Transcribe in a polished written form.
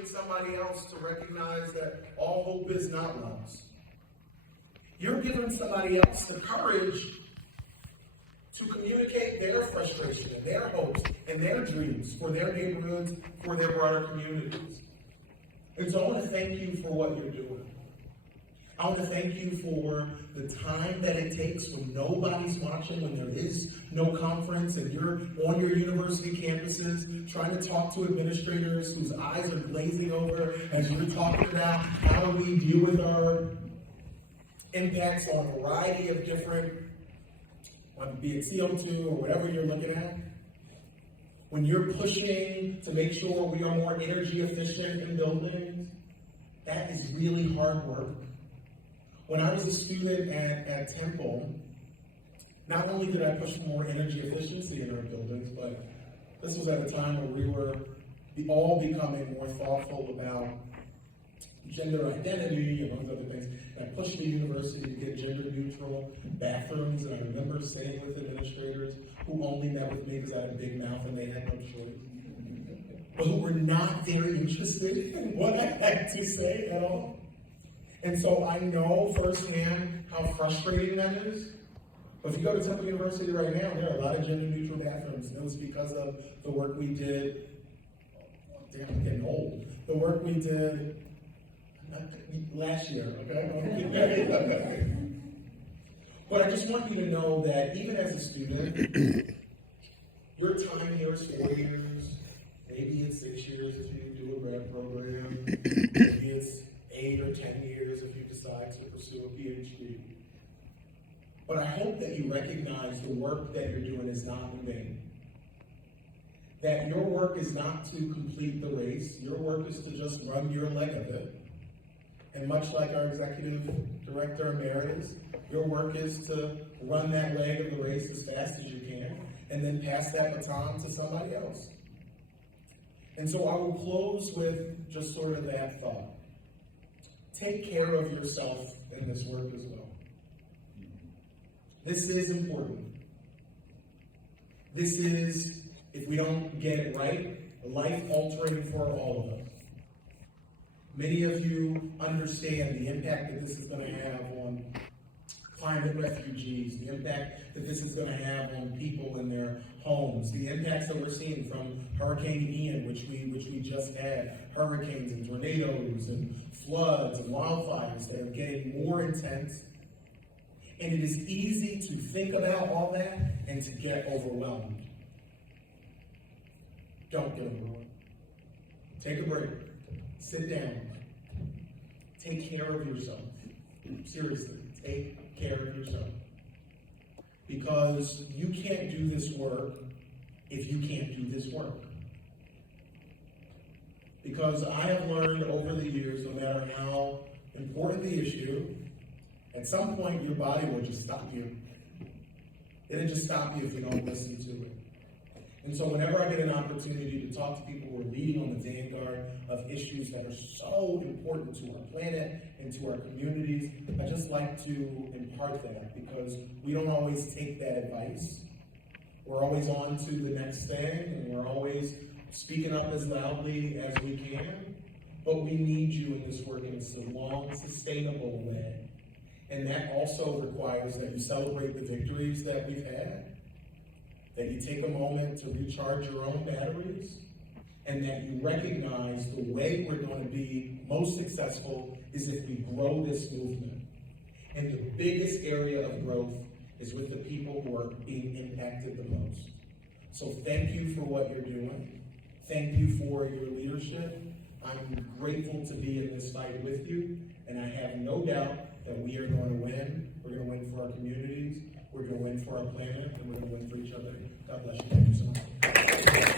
encouraging somebody else to recognize that all hope is not lost. You're giving somebody else the courage to communicate their frustration and their hopes and their dreams for their neighborhoods, for their broader communities. And so I want to thank you for what you're doing. I want to thank you for the time that it takes when nobody's watching, when there is no conference, and you're on your university campuses trying to talk to administrators whose eyes are glazing over as you're talking about how do we deal with our impacts on a variety of different, be it CO2 or whatever you're looking at. When you're pushing to make sure we are more energy efficient in buildings, that is really hard work. When I was a student at Temple, not only did I push for more energy efficiency in our buildings, but this was at a time where we were all becoming more thoughtful about gender identity and those other things. And I pushed the university to get gender-neutral bathrooms, and I remember sitting with administrators who only met with me because I had a big mouth and they had no choice, but who were not very interested in what I had to say at all. And so I know firsthand how frustrating that is. But if you go to Temple University right now, there are a lot of gender-neutral bathrooms. And it was because of the work we did. Damn, I'm getting old. The work we did last year, okay? But I just want you to know that even as a student, your time here is 4 years. Maybe it's 6 years if you do a grad program. Maybe it's 8 or 10 years if you decide to pursue a PhD. But I hope that you recognize the work that you're doing is not in vain. That your work is not to complete the race. Your work is to just run your leg of it. And much like our executive director emeritus, your work is to run that leg of the race as fast as you can and then pass that baton to somebody else. And so I will close with just sort of that thought. Take care of yourself in this work as well. This is important. This is, if we don't get it right, life-altering for all of us. Many of you understand the impact that this is going to have on climate refugees, the impact that this is going to have on people in their homes, the impacts that we're seeing from Hurricane Ian, which we just had, hurricanes and tornadoes and floods and wildfires that are getting more intense. And it is easy to think about all that and to get overwhelmed. Don't get overwhelmed. Take a break. Sit down. Take care of yourself. Seriously, take care of yourself. Because you can't do this work if you can't do this work. Because I have learned over the years, no matter how important the issue, at some point your body will just stop you. It'll just stop you if you don't listen to it. And so whenever I get an opportunity to talk to people who are leading on the vanguard of issues that are so important to our planet and to our communities, I just like to impart that because we don't always take that advice. We're always on to the next thing, and we're always speaking up as loudly as we can, but we need you in this work in a long, sustainable way. And that also requires that you celebrate the victories that we've had, that you take a moment to recharge your own batteries, and that you recognize the way we're going to be most successful is if we grow this movement. And the biggest area of growth is with the people who are being impacted the most. So thank you for what you're doing. Thank you for your leadership. I'm grateful to be in this fight with you, and I have no doubt that we are going to win. We're going to win for our communities, we're going to win for our planet, and we're going to win for each other. God bless you. Thank you so much.